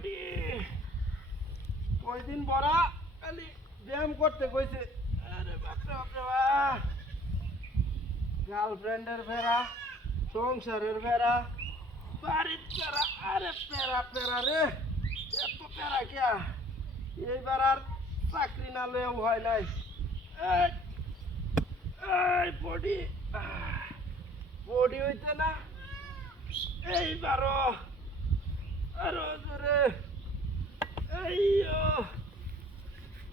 Body কয়দিন বড়া খালি ব্যায়াম করতে কইছে। আরে বাপরে বাপরে বাপ, গার্লফ্রেন্ডের ফেরা, সংসারের ফেরা, বাড়ির ফেরা, আরে প্যারা প্যারা রে, এত প্যারা কিয়া। এইবার আর চাকরি না লয়েও হয় নাই। এই বডি বডি হইতে না, এইবারও আরো জোরে, এই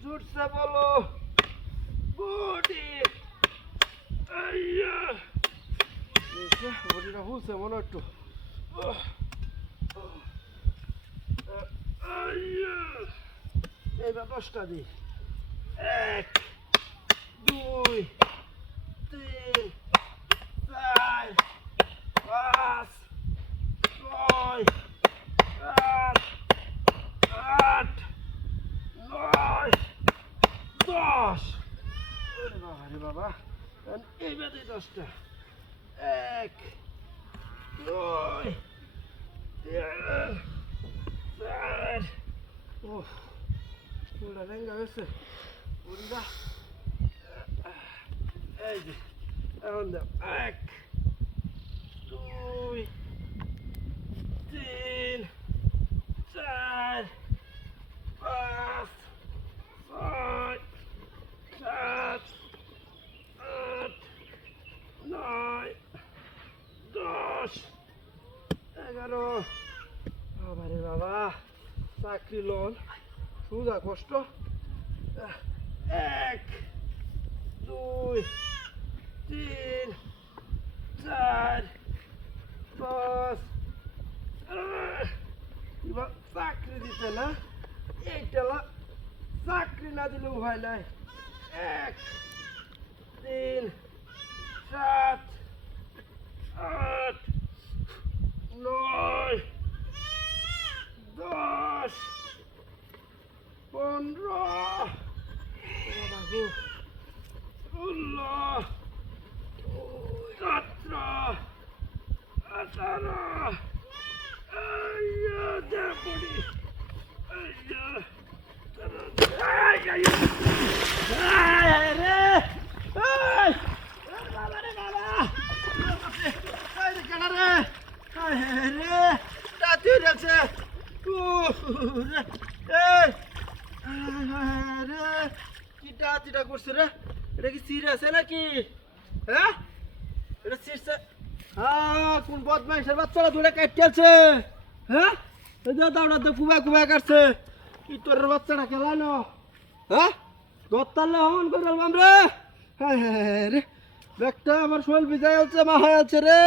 জুটছে বলো বডি, বডিটা হুলছে মনে একটু। এইবার 10টা দিই, 1 2 3 4 5 6 7 8 9 10। আরে বাবা, এইবার দিই 10টা, 1 2 3 4। ওটা রেঙ্গা গেছে ওটা। এই যে এখন দাও, 1 2 3 4 5 6 7 8 9 10 11। বাবারে বাবা, চাকরি লোন সুজা কষ্ট। 1 2 3 4 5। এবার চাকরি দিতে না, এইটা চাকরি না দিলেও হয় নাই। 1 3 7 8 9 10 15 16 17 18। বডি কিটা করছে রে? এটা কি সিরিয়াস নাকি? হ্যাঁ, এটা সিরিয়াস। হ্যাঁ, কোন বদমাইশের বাচ্চারা ধরে কাটতেছে? হ্যাঁ, এই যে দাওড়া তো কুবা কুবা কাটছে। কি তোর বাচ্চাটা খেলানো? হ্যাঁ, গত্তালে হন করে আমরা। হ্যাঁ হ্যাঁ রে, ব্যাগটা আমার শরীর ভিজাই আছে, মা হয়ে আছে রে।